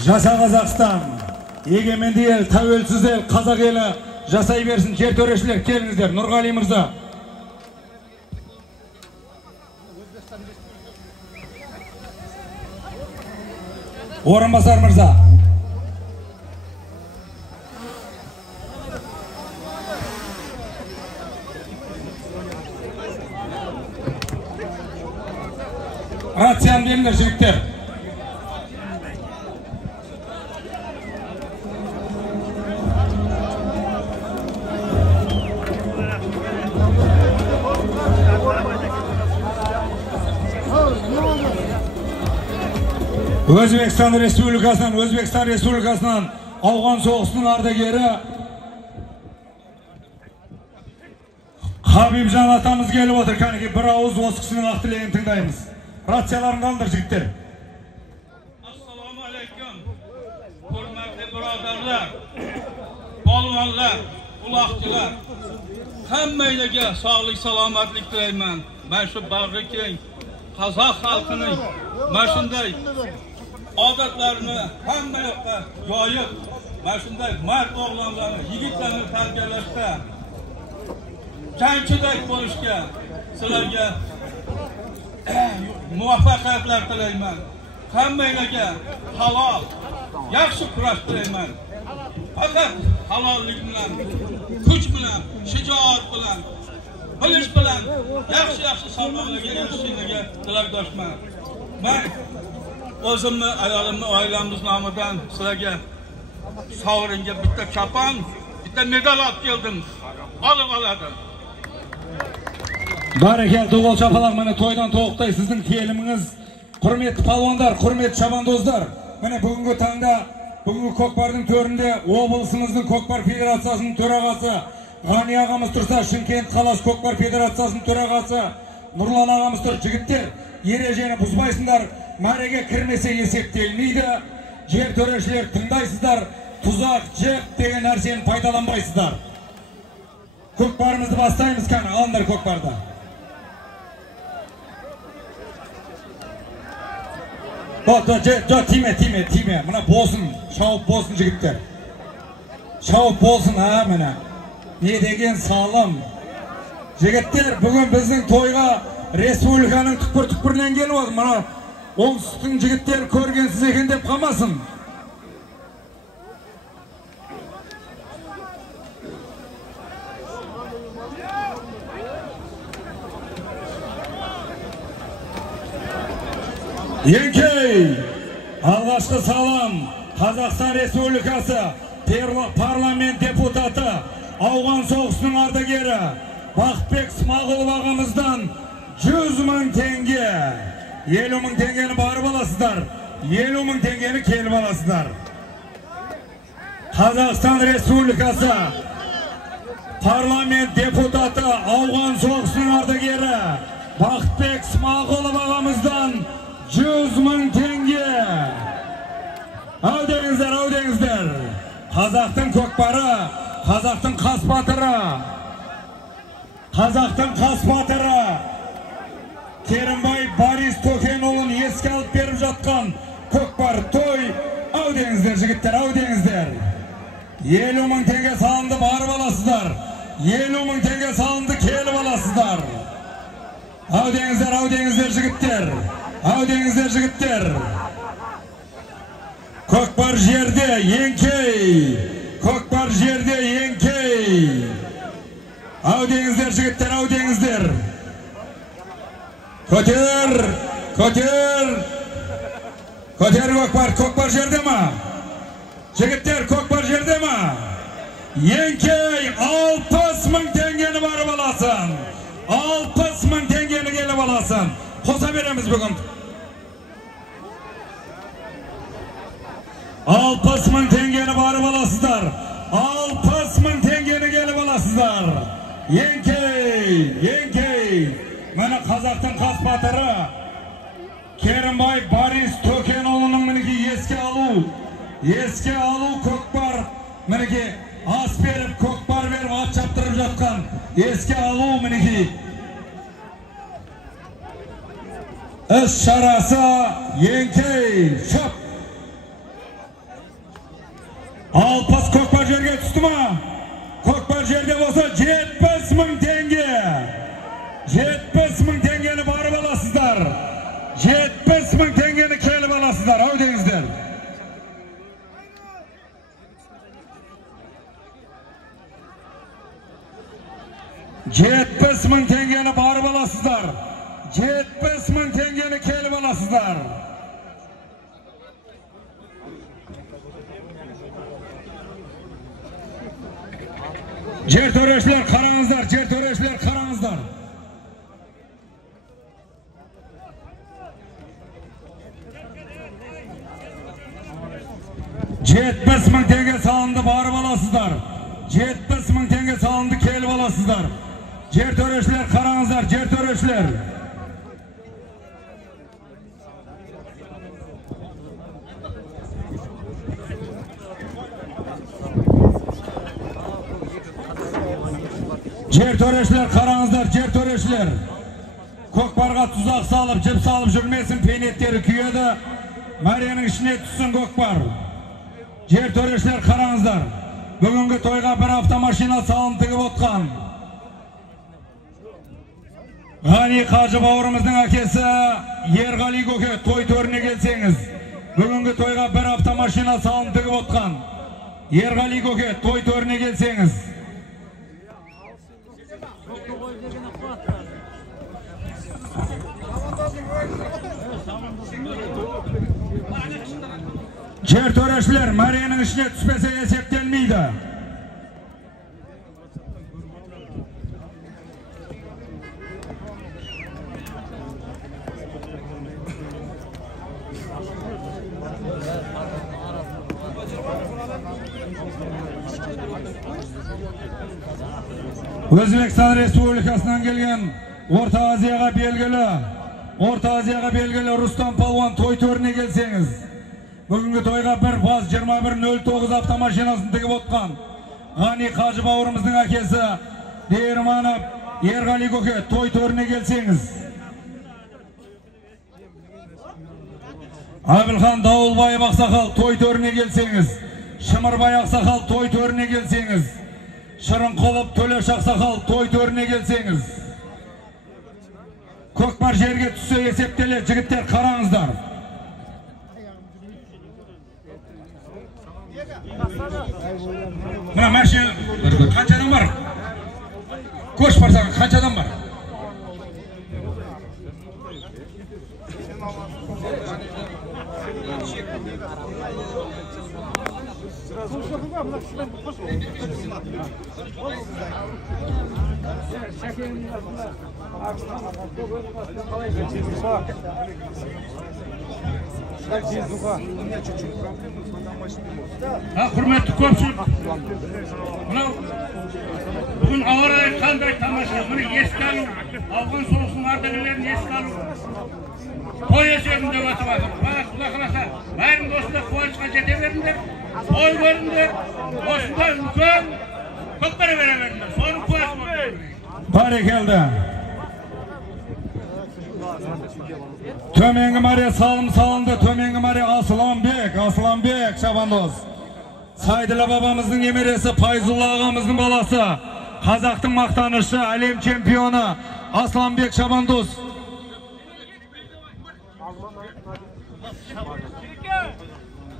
Жаса Қазақстан, егеменді ел, тәуелсіз ел, қазақ елі жасай берсін. Жер төрешілер, келіңіздер. Нұрғали мырза. Орынбасар мырза. Рацияны беріңдер, жігіттер. Өзбекстан Республикасынан ауған соғысының ардагері Хабибжан атамыз келіп отыр. Кәнеки бір ауыз осы кісінің ақ тілегін тыңдаймыз. Рацияларын қалдыр, жігіттер. Assalomu alaykum. Hurmatli birodarlar, polvonlar, uloqchilar. Hammanglarga sog'lik, salomatlik tilayman. Men shu bag'ri keng qozoq xalqining mana shunday odatlarini hamma yoqqa yoyib, mana shunday mard o'g'lonlarni, yigitlarni tarbiyalashda jangchilik bo'lishga sizlarga muvaffaqiyatlar tilayman. Hammanglarga halol, yaxshi kurash tilayman. Faqat halollik bilan, kuch bilan, shijoat bilan, bilish bilan yaxshi sog'lomlarga erishishinglarga tilakdoshman. Men o'zimni, ayolimni, oilamiz nomidan sizlarga sovringa bitta kapon, bitta medal olib keldim. Olib oladim. Barakel, to'g'il chapalaq, mana to'ydan to'qtay sizning teliminiz. Hurmatli palvonlar, hurmatli chavandozlar. Mana bugungi tangda, bugungi Ko'kparning төрінде облысымыздың Ko'kpar Federatsiyasining төрағасы G'ani ағамыз tursa, Shimkent қаласы Ko'kpar Federatsiyasining төрағасы Nurlan ағамыз тұр. Жігіттер, ережені бұзбайсыңдар. Мәреге кірмесе есептелмейді. Жер төрешілер тыңдайсыздар. Тузақ, жеп деген нәрсені пайдаланбайсыздар. Көкпарымызды бастаймыз, кәні алыңдар Көкпарда. Тиме. Мына болсын, шауып болсын жігіттер. Шауып болсын, міне. Не деген салым. Жігіттер, бүгін біздің тойға республиканың түкпір-түкпірінен келіп отыр. Мына оңтүстіктің жігіттер көргенсіз екен деп қалмасын. Еңкей, алғашқы салам, Қазақстан Республикасы парламент депутаты, ауған соғысының ардагері Бақытбек Смағұлов ағамыздан 100 мың теңге. 50 мың теңгені барып аласыздар, 50 мың теңгені келіп аласыздар. Қазақстан Республикасы парламент депутаты, ауған соғысының ардагері Бақытбек Смағұлов ағамыздан 100 мың теңге. Әудеңіздер. Қазақтың көкпары, қазақтың қас батыры, қазақтың қас батыры Керімбай Борис Токенұлын еске алып беріп жатқан көкпар той. Әудеңіздер, жігіттер, әудеңіздер. 50 мың теңге салынды, барып аласыздар. 50 мың теңге салынды, келіп аласыздар. Әудеңіздер, жігіттер. Әудеңіздер, жігіттер. Көкпар жерде еңкей. Көкпар жерде еңкей. Әудеңіздер, жігіттер, әудеңіздер. Көтер көкпар жерде ма? Жігіттер, көкпар жерде ма? Еңкей 60 мың теңгені барып аласын. 60 мың теңгені келіп аласын. Қоса береміз бүгін. 60 мың теңгені барып аласыздар. 60 мың теңгені келіп аласыздар. Еңкей. Мәні қазақтың қас батыры Керімбай Борис Токенұлының мінеке еске алу көкпар. Мінеке ас беріп, көкпар беріп, ат шаптырып жатқан еске алу мінеке іс шарасы. Еңкей, шап. Alpas Kokbar жерге түсті ма? Kokbar жерде болса 70.000 теңге. 70.000 теңгені барып аласыздар. 70.000 теңгені келіп аласыздар. Ау деңіздер. $70.000 теңгені барып аласыздар. 70.000 теңгені келіп аласыздар. Жер төрешілер қараңыздар, жер төрешілер қараңыздар. $70.000 теңге салынды, барып аласыздар. 70.000 теңге салынды, келіп аласыздар. Жер төрешілер қараңыздар, жер төрешілер. Жер төрешілер қараңыздар, жер төрешілер. Көкпарға тұзақ салып, жіп салып жүрмесін, пейнеттері күйеді. Мәренің ішіне түссін көкпар. Жер төрешілер қараңыздар. Бүгінгі тойға бір автомашина салын тігіп отқан. Ғани Қажы бауырымыздың әкесі Ерғали көке, той төріне келсеңіз. Бүгінгі тойға бір автомашина салын тігіп отқан. Ерғали көке, той төріне келсеңіз. Жер төрешілер мәренің ішіне түспесе есептелмейді. Өзбekistan Республикасынан келген Орта Азияға белгілі Рустам Палуан той төріне келсеңіз. Бүгінгі тойға бір ВАЗ 2109 автомашинасын тігіп отқан. Ғани Қажы бауырымыздың әкесі Дейірманов Ерғали көке, той төріне келсеңіз. Абылхан Дауылбаев ақсақал, той төріне келсеңіз. Шымырбай ақсақал, той төріне келсеңіз. Шырынқұлов Төлеш ақсақал, той төріне келсеңіз. Көкпар жерге түссе есептеле, жігіттер қараңыздар. Мына машина қанша адам бар? Көш барсаң, қанша адам бар? Құрметті көпшілік, мынау бүгін ауа райы қандай тамаша, мұны еске алу, ауған соғысының ардагерлерін еске алу. Той есебінде өтіп жатыр. Құда қаласа, бәрің осында қуанышқа жете беріңдер, той көріңдер, осында үлкен көкпар бере беріңдер. Соның куәсі болыңдар. Барекелді. Төменгі мәре салынды, төменгі мәре Асыланбек шабандоз. Сайдыла бабамыздың немересі Пайзулла ағамыздың баласы, қазақтың мақтанышы, әлем чемпионы Асыланбек шабандоз.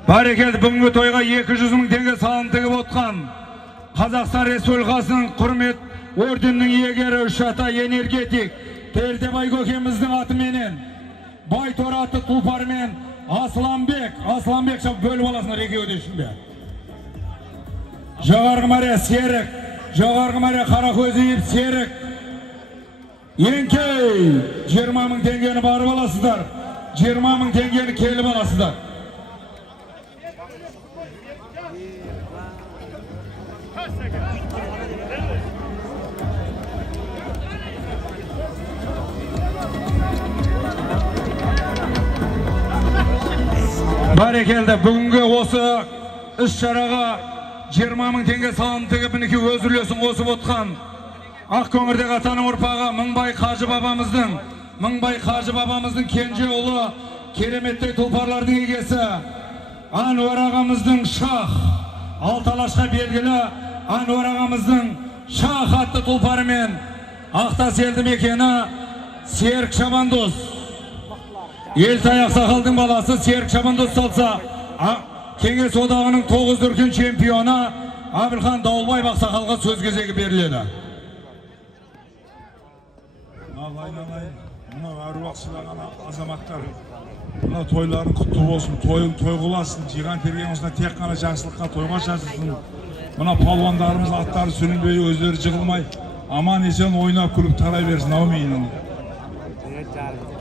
Барекелді, бүгінгі тойға 200.000 теңге салын тігіп отқан. Қазақстан Республикасының құрмет орденінің иегері үш ата энергетик Тердебай көкеміздің атыменен, Байтор аты тұлпарымен Асыланбек шап бөліп аласына рекеуді ішінде. Жоғарғы мәре Серік, жоғарғы мәре Қаракөзиев Серік. Енкей 20.000 теңгені барып аласыздар, 20.000 теңгені келіп аласыздар. Барекелді, бүгінгі осы іс-шараға 20.000 теңге салын тігіп мінеки өз үлесін қосып отқан Ақкөңірдегі атаның ұрпағы Мыңбай Қажы бабамыздың кенже ұлы кереметтей тұлпарлардың егесі Ануар ағамыздың шах Altalaşqa belgili Anvar ağamızın şahatlı tulparı men Aqtas eldi mekeni Serk Şabandoz. Eltay Aqsakal'dın balası Serk Şabandoz salsa Kengес Odağı'nın 9 дүркін çempiyonu Abilhan Davulbay Aqsakal'a söz gezegi beriledi. Aynen. Buna aruaq sılağan azamatlar. Buna toyların kutlu olsun, toyun toy kılasın, jigan tergenimizde tek qana жақсылыққа toyga şaşırsın. Buna palvanlarımız atları sürünbey, özleri jığılmay, aman esen oynap kulüp taray versin, amin.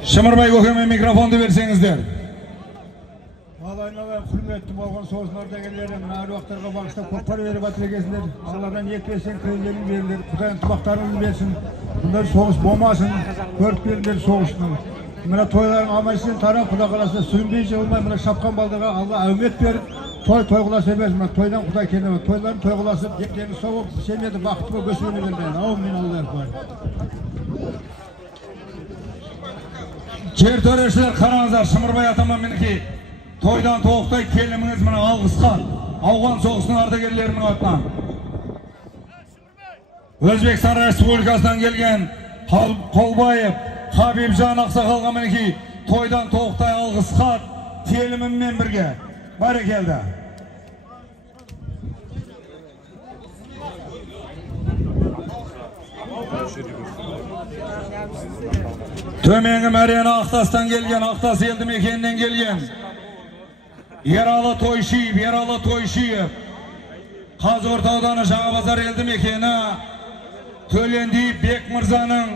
Şımırbay Gökem'e mikrofonu verseniizler. Aynen hürmetli bolğan soğuzlardagilerim, aruaqlarga bağışlap kopar verip atırgesizler. Allah'dan yetmesen köylerin verilir, Kudayın tubaklarını versin. Bunlar soğuz boğmasın, görüp verirler soğuşunu. Buna toyların amaçsın, taran kuda kalası, sürünbeyi jığılmay, buna şapkan baldaga Allah övmet verip, toy kulası emez, buna toydan kuda kendine, toyların toy kulası, yeklerini soğuk, sevmedi, baktıma gösünü vermeyin. Amin Allah'ım var. Cer töreşler karanızlar, Şımırbay atamam meniki. Toydan toğuqtay keliminiz mini algısqan. Afgan soğusunun ardagerlerimin atlan. Özbekistan Respublikasından gelgen Kolbayev, Habibcan Aqsakal'a meniki toydan toğuqtay algısqan keliminmen birge. Barakelde. Tömeni Meryana Aqtas'tan gelgen, Aqtas eldi mekeninden gelgen. Yeralı Toyşiyev. Qazorta Audanı Жаңабазар eldi mekeni Tölendi Bek Mırza'nın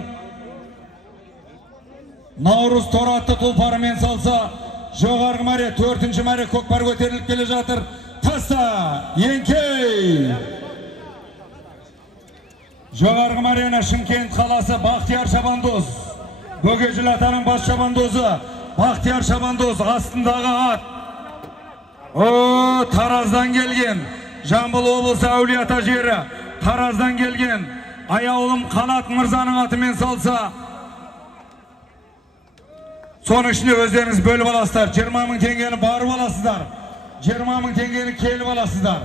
Navruz Toratlı tulparı men salsa Жоғарғы мәре 4-ші мәре көкпар көтеріліп келе жатыр. Tasa Yenkey. Жоғарғы мәрені Шымкент қаласы Бақтияр Шабандоз. Бөгежіл атаның бас шабандозы Бақтияр Шабандоз астындағы ат. O Taraz'dan gelgen, Jambul облысы Әулие-Ата жері, Taraz'dan gelgen, Ayağılım Kanat Mırza'nın atымен salsa, son işini özleriniz bölüp alasızlar, 20.000 tengeni barıp alasızlar, 20.000 tengeni kelip alasızlar.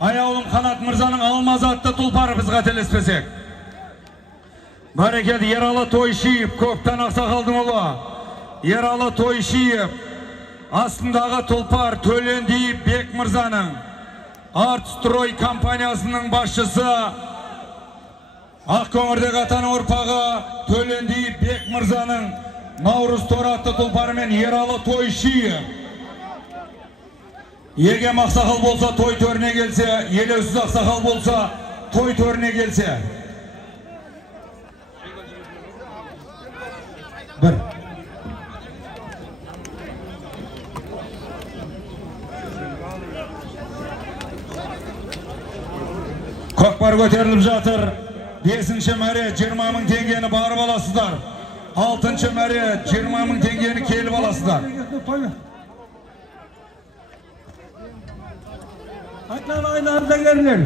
Ayağılım Kanat Mırza'nın almaz atты tulparı biz qatelespesek. Bareketi Yeralı Toyşiyev, Kökten Aqsakal'dың ұлы, Yeralı Toyşiyev. Астындағы tulpar Tölendi Bek Mırza'nın Artstroy kompaniyasının başçısı Ақкөңірдегі атаның ұрпағы Tölendi Bek Mırza'nın Navruz Toratlı tulparı мен Yeralı Toyşiyev. Егем Ақсақал болса той төріне келсе, Елеусіз Ақсақал болса той төріне келсе. Bir. Көкпар көтеріліп жатыр. 5-ші мәре 20.000 теңгені барып аласыздар. 6-ші мәре 20.000 теңгені келіп аласыздар. Aylarında gelirler.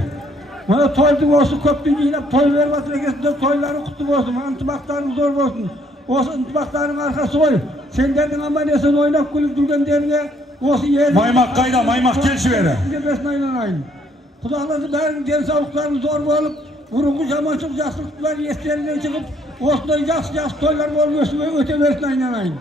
Bana toyduk olsun, köptün yiyip toy verip atırgesinde toyları kutlu olsun. Antibakların zor olsun. Olsun antibakların arkası oy. Sen derdin ama nesen oynak kulüp durgan derine olsun yerin. Maymak kayda, maymak gelşi vere. Kulağınızı benim densavuklarım zor olup, vurungu jamansız yaşlıklar yeslerinden çıkıp, olsun yas toylar olmuyorsun ve öte versin aynen.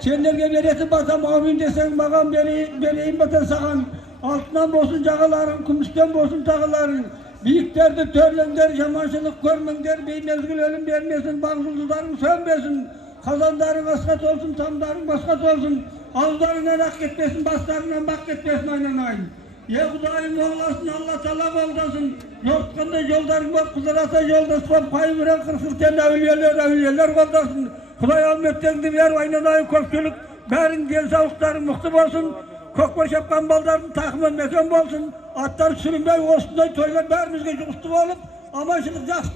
Senlerge veresin basam, amin desen bağam beleyim batan sağan, altından olsun cağaların, kumuştan olsun tağaların, büyüklerdir, törlenler, jamansızlık görmenler, bir mezgil ölüm vermesin, bağımsızların sönmesin, kazanların askat olsun, tamların baskat olsun, ağızlarından ak gitmesin, baslarından bak gitmesin aynen. Ya Kudayım olasın, Allah talab oldasın. Yortkanda yoldarın var, kudurasa yoldası var, payı veren kırkırken evliyeler oldasın. Kuday Ahmet'ten ver, aynadayı köpçülük, bärin gensavukların muhtum olsun. Kökbar şapkan baldarın takımın mekan olsun. Atlar sürünbey olsunday toylar bärimizge juqustum olup, amaçılık jaks.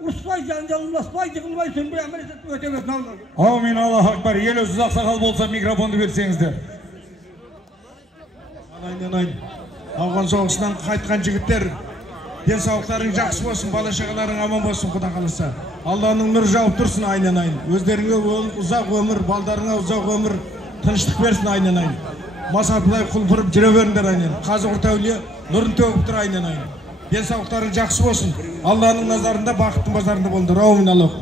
Ursubay, janjalınmasbay, yıkılbay, sürünbey ameliyat ötemesin Allah. Amin, Allah akbar. Елеусіз Ақсақал болса mikrofondu versеңіздер. Aynen. Afgan soğusundan qaytқан жігіттер, денсаулықтарың жақсы болсын, бала-шағаларың аман болсын, Құда қаласа. Allah'ın nuru жауып тұрсын aynen. Өздеріңе ұзақ өмір, балдарыңа ұзақ өмір, тыныштық берсін aynen. масатылай құлпырып жүре беріңдер айнен. Қазығұрт әулие нұрын төгіп тұр айнен айнен. Денсаулықтарың жақсы болсын. Алланың назарында бақыттың базарында болыңдар. Аумин Аллах.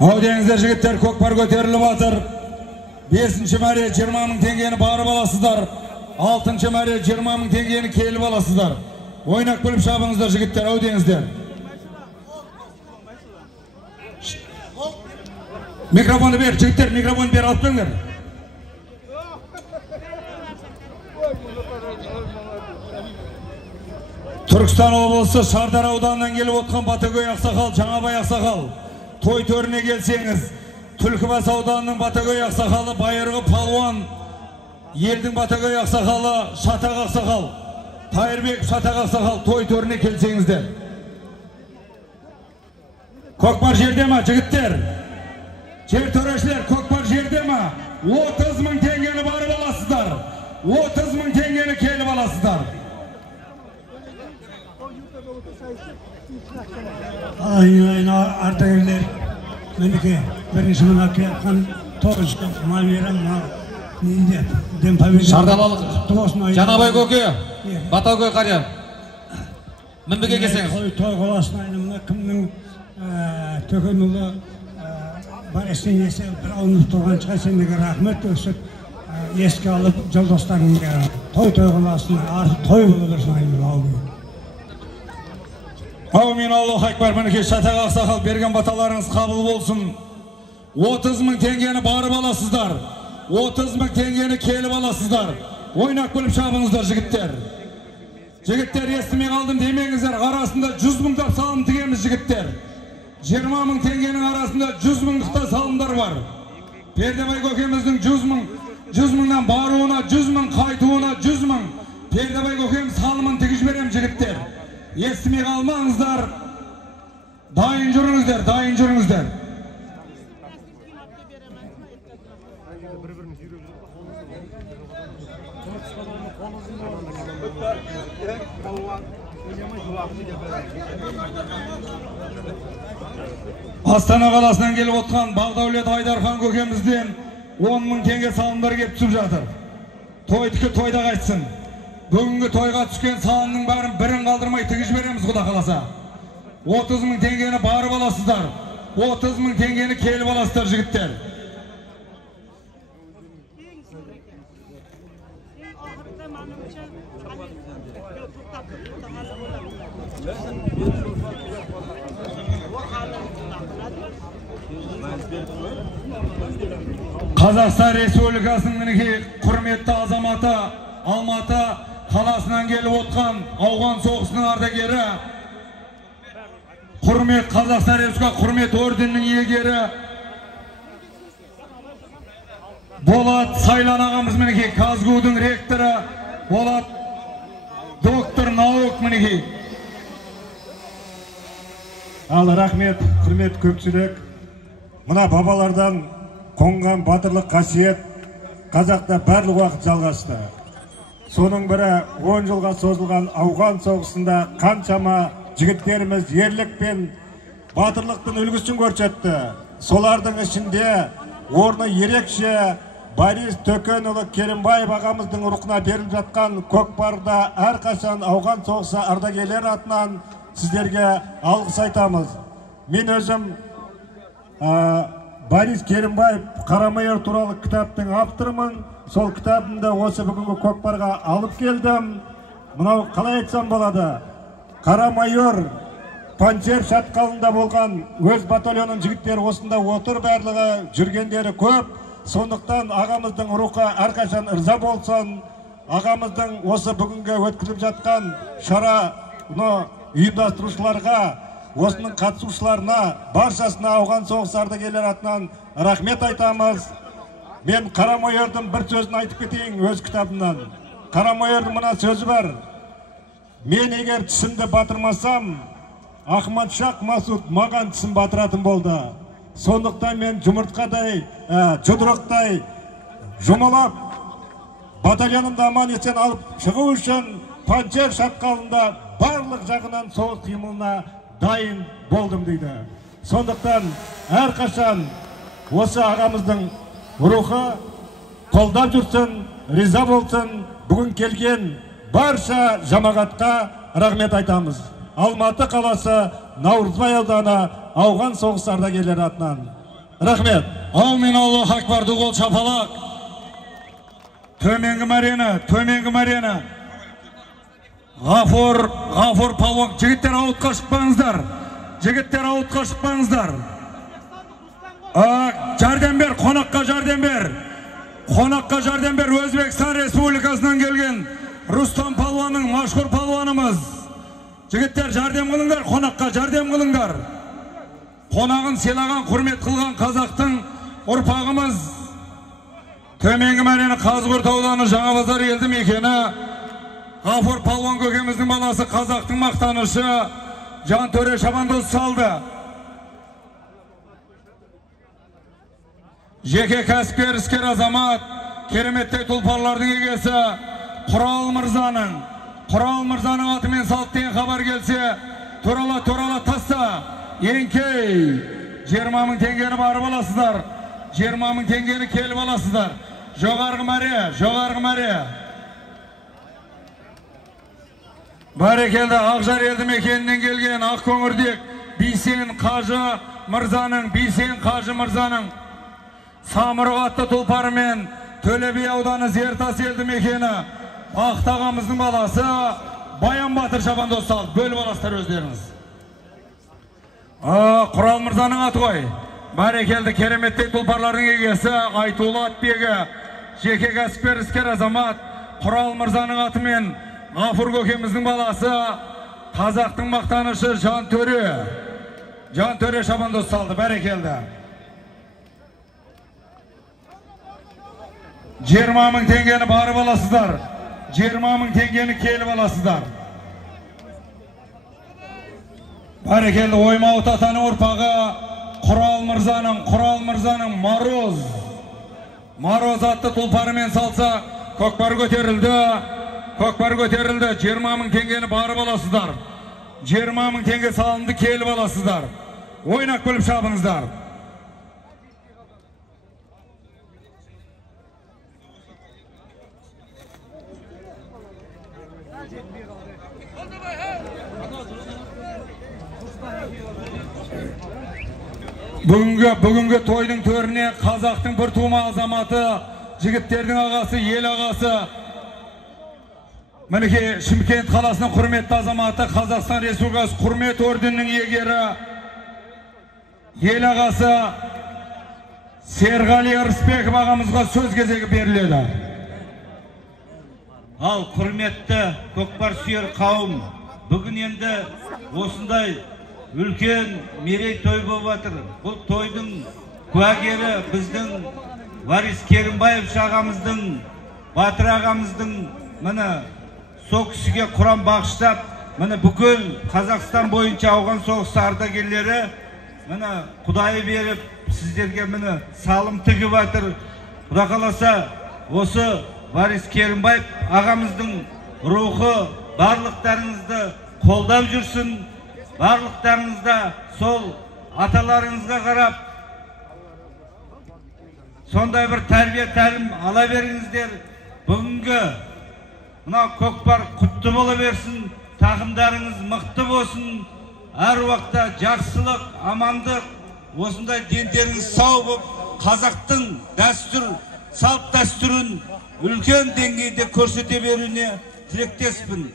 Ау деңіздер жігіттер, көкпар көтеріліп жатыр. 5-ші мәре 20 мың теңгені барып аласыздар. 6-ші мәре 20 мың теңгені келіп аласыздар. Ойнақ біліп шабыңыздар жігіттер, ау деңіздер. Микрофонды бер, жігіттер, микрофонды бер, алып келіңдер. Түркістан облысы Шардар ауданынан келіп отқан Батагөй Ақсақал, Жаңабай Ақсақал. Той төріне келсеңіз, Түлкібас ауданының Батагөй Ақсақалы, Байырғы Палуан, елдің Батагөй Ақсақалы, Шатақ Ақсақал, Тайырбек Шатақ Ақсақал, той төріне келсеңіздер. Көкпар жерде ма, жігіттер? Жер төрешілер, көкпар жерде ма? 30 мың теңгені барып аласыздар. 30 мың теңгені келіп аласыздар. Aynen ardağırlar. Menike birinci mınaki yapkan toğuz malverim mal neydi? Шардалалық Жанабай көке, Батагөй қария. Мінбеге келсеңіз. Той қоласын айны мына кімнің төкен ұлы бар есенесі бір алынып тұрған шыға сендегі рахмет өсіп еске алып жолдастарыңға той қоласын той болырсын айны алды. Аумин Аллах Акбар, мінеке Шатақ Ақсақал берген баталарыңыз қабыл болсын. 30 мың теңгені барып аласыздар. 30 мың теңгені келіп аласыздар. Ойнақ біліп шабыңыздар жігіттер. Жігіттер естімей қалдым демеңіздер, арасында 100 мыңдап салым тігеміз жігіттер. 20 мың теңгенің арасында 100 мыңдықта салымдар бар. Пердебай көкеміздің 100 мыңнан баруына 100 мың, қайтуына 100 мың. Пердебай көкем салымын тігіш берем жігіттер. Естімей қалмаңыздар. Дайын жүріңіздер, дайын жүріңіздер. Астана қаласынан келіп отқан Бағдаулет Айдархан көкемізден 10 мың теңге салымдар кеп түсіп жатыр. Тойдікі тойда қайтсын. Бүгінгі тойға түскен салымның бәрін бірін қалдырмай тігіш береміз Құда қаласа. 30 мың теңгені барып аласыздар. 30 мың теңгені келіп аласыздар жігіттер. Қазақстан Республикасының мінеке құрметті азаматы Алматы қаласынан келіп отқан ауған соғысының ардагері, құрмет Қазақстан Республикасы құрмет орденінің иегері Болат Сайлан ағамыз мінеке Казгудың ректоры Болат доктор наук мінеке. Ал рахмет, құрмет көпшілік. Мына бабалардан қонған батырлық қасиет қазақта барлық уақыт жалғасты. Соның бірі 10 жылға созылған ауған соғысында қаншама жігіттеріміз ерлік пен батырлықтың үлгісін көрсетті. Солардың ішінде орны ерекше Борис Төкенұлы Керімбаев ағамыздың рухына беріліп жатқан көкпарда әрқашан ауған соғысы ардагерлер атынан сіздерге алғыс айтамыз. Мен өзім Борис Керімбаев Қарамайор туралы кітаптың авторымын. Сол кітабымды осы бүгінгі көкпарға алып келдім. Мынау қалай айтсам болады? Қарамайор Панчер шатқалында болған өз батальонның жігіттері осында отыр, барлығы жүргендері көп. Сондықтан ағамыздың рухы әрқашан ырза болсын. Ағамыздың осы бүгінгі өткізіп жатқан шараны ұйымдастырушыларға, осының қатысушыларына, баршасына ауған соғыс ардагерлер атынан рахмет айтамыз. Мен Қарамайордың бір сөзін айтып кетейін өз кітабымнан. Қарамайордың мына сөзі бар. Мен егер түсімді батырмасам, Ахмад Шах Масуд маған түсім батыратын болды. Сондықтан мен жұмыртқадай, жұдырықтай жұмылап, батальонымды аман есен алып шығу үшін Панчер шатқалында барлық жағынан соғыс қимылына дайын болдым дейді. Сондықтан әрқашан осы ағамыздың рухы қолдап жүрсін, риза болсын. Бүгін келген барша жамағатқа рахмет айтамыз. Алматы қаласы, Наурызбай ауданы, ауған соғыс ардагерлері атынан. Рахмет. Аумин, Аллаху акбар, дуғол шапалақ. Төменгі марена. Ғафур палуан. Жігіттер ауытқа шықпаңыздар. Жардем бер, қонаққа жардем бер. Өзбекстан Республикасынан келген Рустам палуаның, машхур палуанымыз. Жігіттер жардем қылыңдар, қонаққа жардем қылыңдар. Қонағын селаған, құрмет қылған қазақтың ұрпағымыз. Төменгі мәрені Қазығұрт ауданы Жаңабазар елді мекені. Ғафур палуан көкеміздің баласы, қазақтың мақтанышы Жантөре Шабандоз салды. Жеке кәсіпкер, іскер азамат, кереметтей тұлпарлардың егесі Құрал Мырзаның атымен салттен хабар келсе, турала тасса, еңкей 20 мың теңгені барып аласыздар, 20 мың теңгені келіп аласыздар. Жоғарғы мәре. Бәрекелді, Ақжар елді мекенінен келген Ақкөңірдек Бейсен Қажы Мырзаның Самұрық атты тұлпарымен Төле би ауданы Зертас елді мекені Ақтағамыздың баласы Баян Батыр Шабандоз салды. Бөліп аласыздар өздеріңіз. Құрал Мырзаның аты ғой. Бәрекелді, кереметтей тұлпарлардың егесі Айтулы Атбегі, жеке кәсіпкер, іскер азамат Құрал Мырзаның атымен Ғафур көкеміздің баласы, қазақтың мақтанышы Жантөре Шабандоз салды. Бәрекелді. 20 мың теңгені барып аласыздар. 20 мың теңгені келіп аласыздар. Бәрекелді, Оймауыт атаның ұрпағы Құрал Мырзаның Мароз атты тұлпарымен салса, көкпар көтерілді. 20 мың теңгені барып аласыздар. 20 мың теңге салынды, келіп аласыздар. Ойнақ күліп шабыңыздар. Бүгінгі тойдың төріне қазақтың бір тума азаматы, жігіттердің ағасы, ел ағасы, мінеке Шымкент қаласының құрметті азаматы, Қазақстан Республикасы құрмет орденінің иегері, ел ағасы Серғали Ырысбеков ағамызға сөз кезегі беріледі. Ал құрметті көкпар сүйер қауым, бүгін енді осындай үлкен мерей той болып жатыр. Бұл тойдың куәгері біздің Варис Керімбаев ағамыздың, Батыр ағамыздың міне со кісіге құран бағыштап, міне бүкіл Қазақстан бойынша ауған соғысы ардагерлері міне Құдайы беріп сіздерге міне салым тігіп жатыр. Құда қаласа осы Варис Керімбаев ағамыздың рухы барлықтарыңызды қолдап жүрсін. Барлықтарыңызда сол аталарыңызға қарап сондай бір тәрбие тәлім ала беріңіздер. Бүгінгі мына көкпар құтты бола берсін, тақымдарыңыз мықты болсын, әр уақытта жақсылық, амандық, осындай дендеріңіз сау болып, қазақтың дәстүр, салт дәстүрін үлкен деңгейде көрсете беруіне тілектеспін.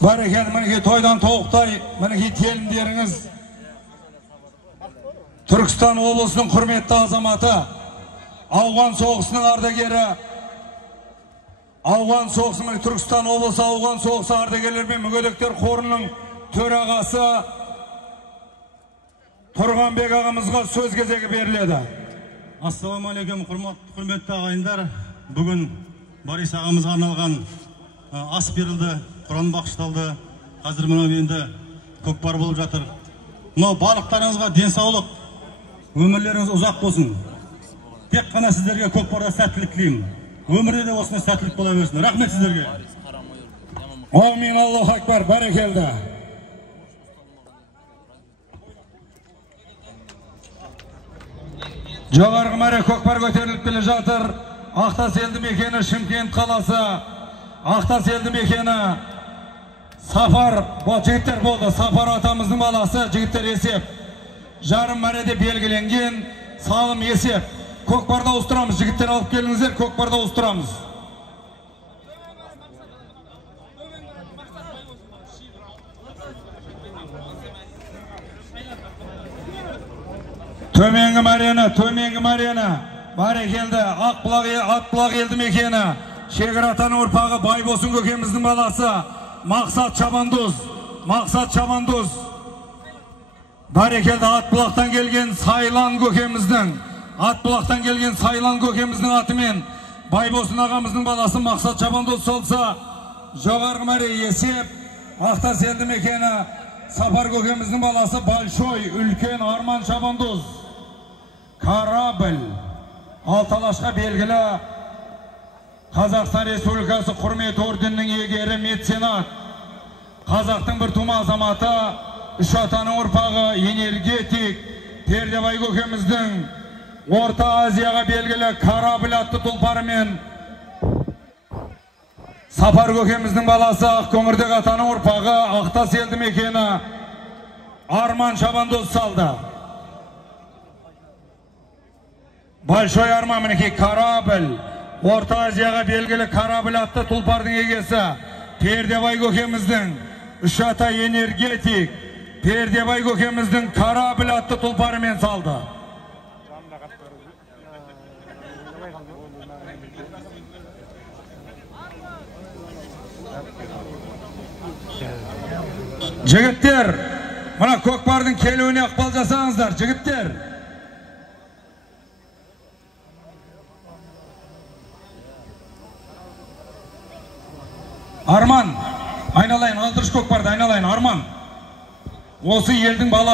Бәрекелді, мінеке тойдан тоқтай, мінеке телімдеріңіз Түркістан облысының құрметті азаматы, ауған соғысының ардагері, Түркістан облысы ауған соғысы ардагерлер мен мүгедектер қорының төрағасы Тұрғанбек ағамызға сөз кезегі беріледі. Ассалаумағалейкум, құрметті ағайындар. Бүгін Борис ағамызға арналған ас берілді, құран бағышталды. Қазір мынау енді көкпар болып жатыр. Мынау барлықтарыңызға денсаулық, өмірлеріңіз ұзақ болсын. Тек қана сіздерге көкпарда сәттілік тілеймін. Өмірде де осындай сәттілік бола берсін. Рахмет сіздерге. Амин, Аллаху акбар, бәрекелді. Жоғарғы мәре көкпар көтеріліп келе жатыр. Ақтас елді мекені Шымкент қаласы. Ақтас елді мекені Сапар, бұл жігіттер болды. Сапар атамыздың баласы, жігіттер есеп. Жарым мәреде белгіленген, салым есеп. Көкпарда ұстырамыз, жігіттер алып келіңіздер, көкпарда ұстырамыз. Төменгі мәрені, Барекелді, Атбұлақ елді мекені, Шегір атаның ұрпағы Байбосын көкеміздің баласы, Мақсат Шабандоз. Барекелді Атбұлақтан келген Сайлан көкеміздің атымен, Байбосын ағамыздың баласы Мақсат Шабандоз солса, жоғарғы мәре есеп, Ақтас елді мекені, Сапар көкеміздің баласы Большой, үлкен Арман Шабандоз. Корабль, Алталашқа белгілі Қазақстан Республикасы құрмет орденінің егері меценат, қазақтың бір тума азаматы, үш атаның ұрпағы энергетик, Пердебай көкеміздің Орта Азияға белгілі Корабль атты тұлпарымен Сапар көкеміздің баласы Ақкөңірдегі атаның ұрпағы Ақтас елді мекені Арман Шабандоз салды. Большой Арман мінеке Корабль, Орта Азияға белгілі Корабль атты тұлпардың егесі Пердебай көкеміздің үш ата энергетик, Пердебай көкеміздің Корабль атты тұлпарымен салды. Жігіттер, мына көкпардың келуіне ықпал жасаңыздар, жігіттер. Арман, айналайын, алдырыш көкпарды айналайын, Арман. Осы елдің баласы.